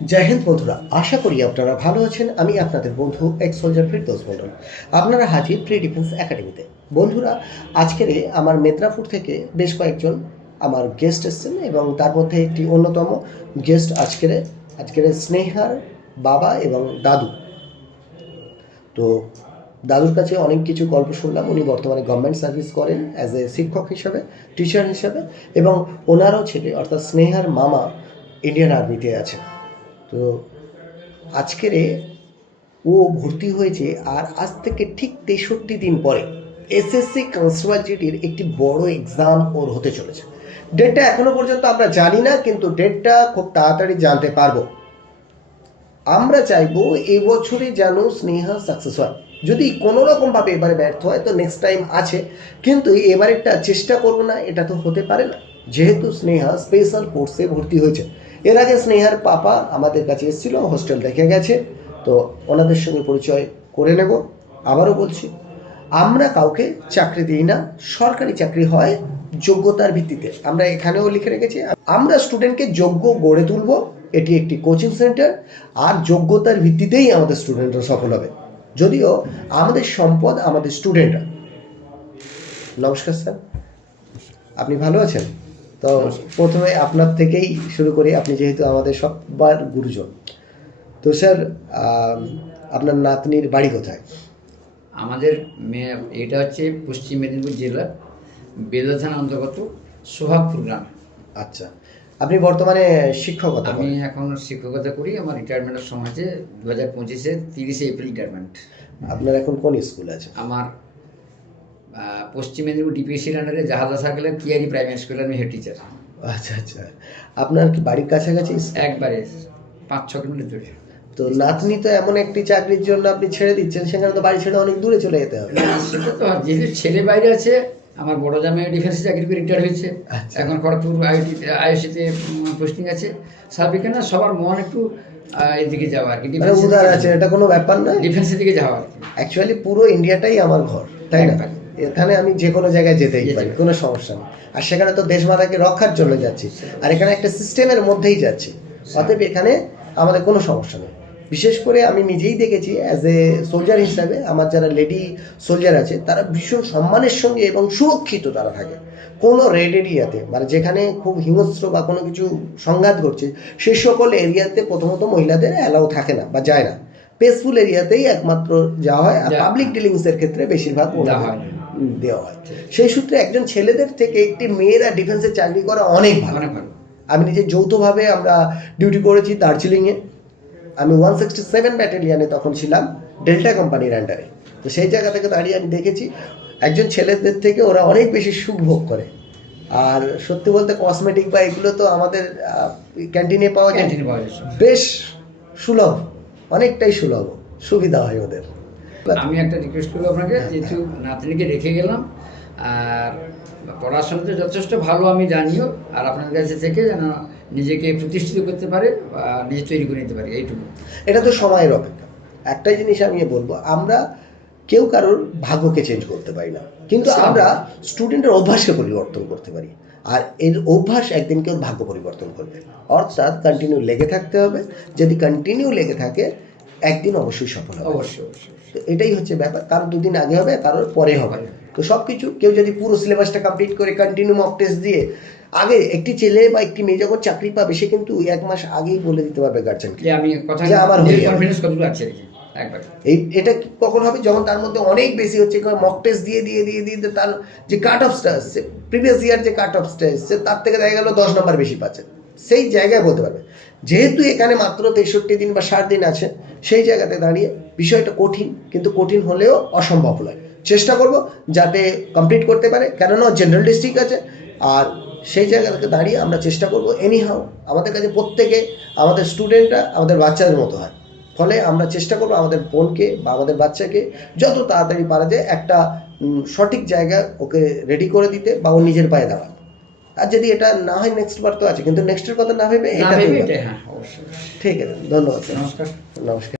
জয় হিন্দ বন্ধুরা, আশা করি আপনারা ভালো আছেন। আমি আপনাদের বন্ধু এক্স সোলজার ফিরদৌস মন্ডল। আপনারা হাজির প্রি ডিফেন্স একাডেমিতে। বন্ধুরা, আজকের আমার মেদিনীপুর থেকে বেশ কয়েকজন আমার গেস্ট এসেছেন এবং তার মধ্যে একটি অন্যতম গেস্ট আজকের স্নেহার বাবা এবং দাদু। তো দাদুর কাছে অনেক কিছু গল্প শুনলাম। উনি বর্তমানে গভর্নমেন্ট সার্ভিস করেন অ্যাজ এ শিক্ষক হিসাবে, টিচার হিসাবে, এবং ওনারও ছেলে অর্থাৎ স্নেহার মামা ইন্ডিয়ান আর্মিতে আছে। তো আজকের ও ভর্তি হয়েছে, আর আজ থেকে ঠিক 63 দিন পরে এসএসসি কনস্টেবল জিডির একটি বড় এক্সাম ওর হতে চলেছে। ডেটটা এখনো পর্যন্ত আমরা জানি না, কিন্তু ডেটটা খুব তাড়াতাড়ি জানতে পারবো। আমরা চাইবো এবছরে যেন স্নেহা সাকসেস হয়। যদি কোনো রকমভাবে এবারে ব্যর্থ হয় তো নেক্সট টাইম আছে, কিন্তু এবার একটা চেষ্টা করবো না এটা তো হতে পারে না, যেহেতু স্নেহা স্পেশাল কোর্সে ভর্তি হয়েছে। এর আগে স্নেহার পাপা আমাদের কাছে এসেছিল, হোস্টেল দেখে গেছে, তো ওনাদের সঙ্গে পরিচয় করে নেব। আবারও বলছি, আমরা কাউকে চাকরি দিই না, সরকারি চাকরি হয় যোগ্যতার ভিত্তিতে। আমরা এখানেও লিখে রেখেছি, আমরা স্টুডেন্টকে যোগ্য গড়ে তুলব। এটি একটি কোচিং সেন্টার, আর যোগ্যতার ভিত্তিতেই আমাদের স্টুডেন্টরা সফল হবে। যদিও আমাদের সম্পদ আমাদের স্টুডেন্টরা। নমস্কার স্যার, আপনি ভালো আছেন? তো প্রথমে আপনার থেকেই শুরু করি, আপনি যেহেতু আমাদের সবার গুরুজন। তো স্যার, আপনার নাতনির বাড়ি কোথায়? আমাদের এটা হচ্ছে পশ্চিম মেদিনীপুর জেলা বেলদা থানা অন্তর্গত সোহাগপুর গ্রামে। আচ্ছা, আপনি বর্তমানে শিক্ষকতা আমি করেন? এখন শিক্ষকতা করি। আমার রিটায়ারমেন্টের সময় হচ্ছে 2025-এ 30শে এপ্রিল রিটায়ারমেন্ট। আপনার এখন কোন স্কুল আছে? আমার পশ্চিম মেদিনীপুর ডিপিএসসির আন্ডারে জাহাজা সার্কেলের কিয়ারি প্রাইমারি স্কুলের আমি হেড টিচার। আচ্ছা আচ্ছা, আপনার কি বাড়ির কাছাকাছি? একবারে 5-6 কিলোমিটার দূরে। তো নাতনি তো এমন একটি চাকরির জন্য আপনি ছেড়ে দিচ্ছেন, সেখানে তো বাড়ি ছেড়ে অনেক দূরে চলে যেতে হবে। সেটা তো যেহেতু ছেলে বাইরে আছে, আমার বড় জামাই ডিফেন্সে চাকরি করে রিটায়ার হয়েছে, এখন খড়গপুর আইআইটিতে পোস্টিং আছে। সার্বিক না সবার মন একটু এদিকে যাওয়া আর কি, উদার আছে, এটা কোনো ব্যাপার না। ডিফেন্সের দিকে যাওয়া আর কি। অ্যাকচুয়ালি পুরো ইন্ডিয়াটাই আমার ঘর, তাই না? এখানে আমি যে কোনো জায়গায় যেতেই পারি, কোনো সমস্যা নেই। আর সেখানে তো দেশমাতাকে রক্ষার জন্য যাচ্ছি, আর এখানে একটা সিস্টেমের মধ্যেই যাচ্ছি। অতএব এখানে আমাদের কোনো সমস্যা নেই। বিশেষ করে আমি নিজেই দেখেছি অ্যাজ এ সোলজার হিসাবে, আমার যারা লেডি সোলজার আছে তারা ভীষণ সম্মানের সঙ্গে এবং সুরক্ষিত তারা থাকে। কোনো রেড এরিয়াতে, মানে যেখানে খুব হিংস্র বা কোনো কিছু সংঘাত ঘটছে, সেই সকল এরিয়াতে প্রথমত মহিলাদের অ্যালাউ থাকে না বা যায় না। পেসফুল এরিয়াতেই একমাত্র যাওয়া হয়, আর পাবলিক ডিলিংসের ক্ষেত্রে বেশিরভাগ দেওয়া হয়। সেই সূত্রে একজন ছেলেদের থেকে একটি মেয়েরা ডিফেন্সে চাকরি করা অনেক ভালো। আমি নিজে যৌথভাবে আমরা ডিউটি করেছি দার্জিলিংয়ে। আমি 167 ব্যাটালিয়ানে তখন ছিলাম, ডেল্টা কোম্পানির আন্ডারে। তো সেই জায়গা থেকে দাঁড়িয়ে আমি দেখেছি একজন ছেলেদের থেকে ওরা অনেক বেশি সুখ ভোগ করে। আর সত্যি বলতে কসমেটিক বা এগুলো তো আমাদের ক্যান্টিনে পাওয়া যায়, বেশ সুলভ, অনেকটাই সুলভ, সুবিধা হয় ওদের। আমি একটা রিকোয়েস্ট করবো আপনাকে, যেহেতু নাতনিকে রেখে গেলাম, আর পড়াশোনাতে যথেষ্ট ভালো আমি জানিও, আর আপনার কাছে থেকে যেন নিজেকে প্রতিষ্ঠিত করতে পারে বা নিজে তৈরি করে নিতে পারে, এইটুকু। এটা তো সময়ের অপেক্ষা। একটাই জিনিস আমি বলবো, আমরা কেউ কারোর ভাগ্যকে চেঞ্জ করতে পারি না, কিন্তু আমরা স্টুডেন্টের অভ্যাসকে পরিবর্তন করতে পারি। আর এর অভ্যাস একদিন কেউ ভাগ্য পরিবর্তন করবে। অর্থাৎ কন্টিনিউ লেগে থাকতে হবে। যদি কন্টিনিউ লেগে থাকে একদিন অবশ্যই সফল হবে। অবশ্যই। তো এটাই হচ্ছে ব্যাপার। কারোর দুদিন আগে হবে, কারোর পরে হবে। তো সব কিছু কেউ যদি পুরো সিলেবাসটা কমপ্লিট করে কন্টিনিউ মক টেস্ট দিয়ে, আগে একটি ছেলে বা একটি মেয়ে যখন চাকরি পাবে সে কিন্তু 1 মাস আগেই বলে দিতে পারবে গার্জেনকে যে আমি কথা আমার কনফিডেন্স কতটুকু আছে আর কি। এটা কখন হবে? যখন তার মধ্যে অনেক বেশি হচ্ছে, মক টেস্ট দিয়ে তার যে কাট অফসটা আসছে, প্রিভিয়াস ইয়ার যে কাট অফসটা এসছে তার থেকে দেখা গেল 10 নম্বর বেশি পাচ্ছে, সেই জায়গায় বলতে পারবে। যেহেতু এখানে মাত্র 63 দিন বা 60 দিন আছে, সেই জায়গাতে দাঁড়িয়ে বিষয়টা কঠিন, কিন্তু কঠিন হলেও অসম্ভব নয়। চেষ্টা করব যাতে কমপ্লিট করতে পারে, কেননা জেনারেল ডিস্ট্রিক্ট আছে। আর সেই জায়গা থেকে দাঁড়িয়ে আমরা চেষ্টা করব, এনিহাও আমাদের কাছে প্রত্যেকে আমাদের স্টুডেন্টরা আমাদের বাচ্চাদের মতো হয়। ফলে আমরা চেষ্টা করবো আমাদের বোনকে বা আমাদের বাচ্চাকে যত তাড়াতাড়ি পারা যায় একটা সঠিক জায়গা ওকে রেডি করে দিতে, বা ও নিজের পায়ে দাঁড়ানো। আর যদি এটা না হয় নেক্সট বার তো আছে, কিন্তু নেক্সটের কথা না ভেবে এটা। হ্যাঁ, অবশ্যই। ঠিক আছে, ধন্যবাদ। নমস্কার। নমস্কার।